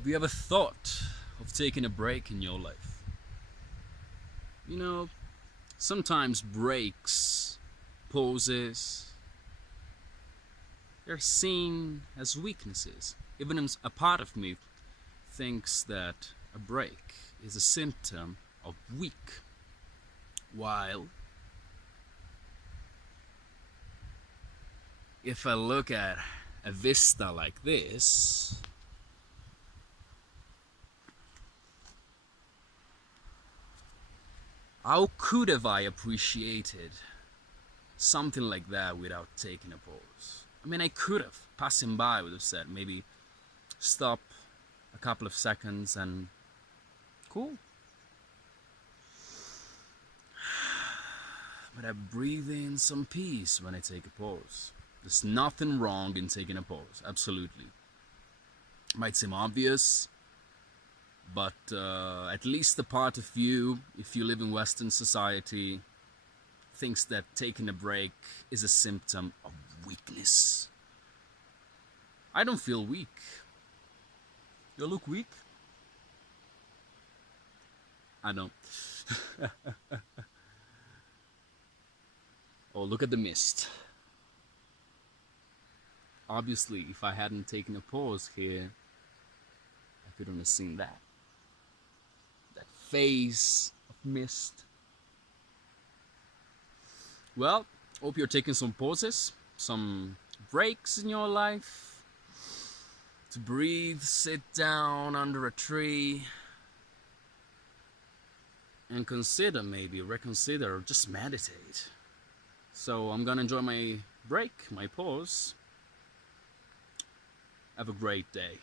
Have you ever thought of taking a break in your life? You know, sometimes breaks, pauses, they're seen as weaknesses. Even a part of me thinks that a break is a symptom of weak, while if I look at a vista like this, how could have I appreciated something like that without taking a pause? I mean, I could have, passing by, would have said, maybe stop a couple of seconds and cool. But I breathe in some peace when I take a pause. There's nothing wrong in taking a pause, absolutely. Might seem obvious, but at least a part of you, if you live in Western society, thinks that taking a break is a symptom of weakness. I don't feel weak. You look weak? I know. Oh, look at the mist. Obviously, if I hadn't taken a pause here, I couldn't have seen that. That phase of mist. Well, hope you're taking some pauses, some breaks in your life. To breathe, sit down under a tree, and consider, maybe reconsider, or just meditate. So I'm gonna enjoy my break, my pause. Have a great day.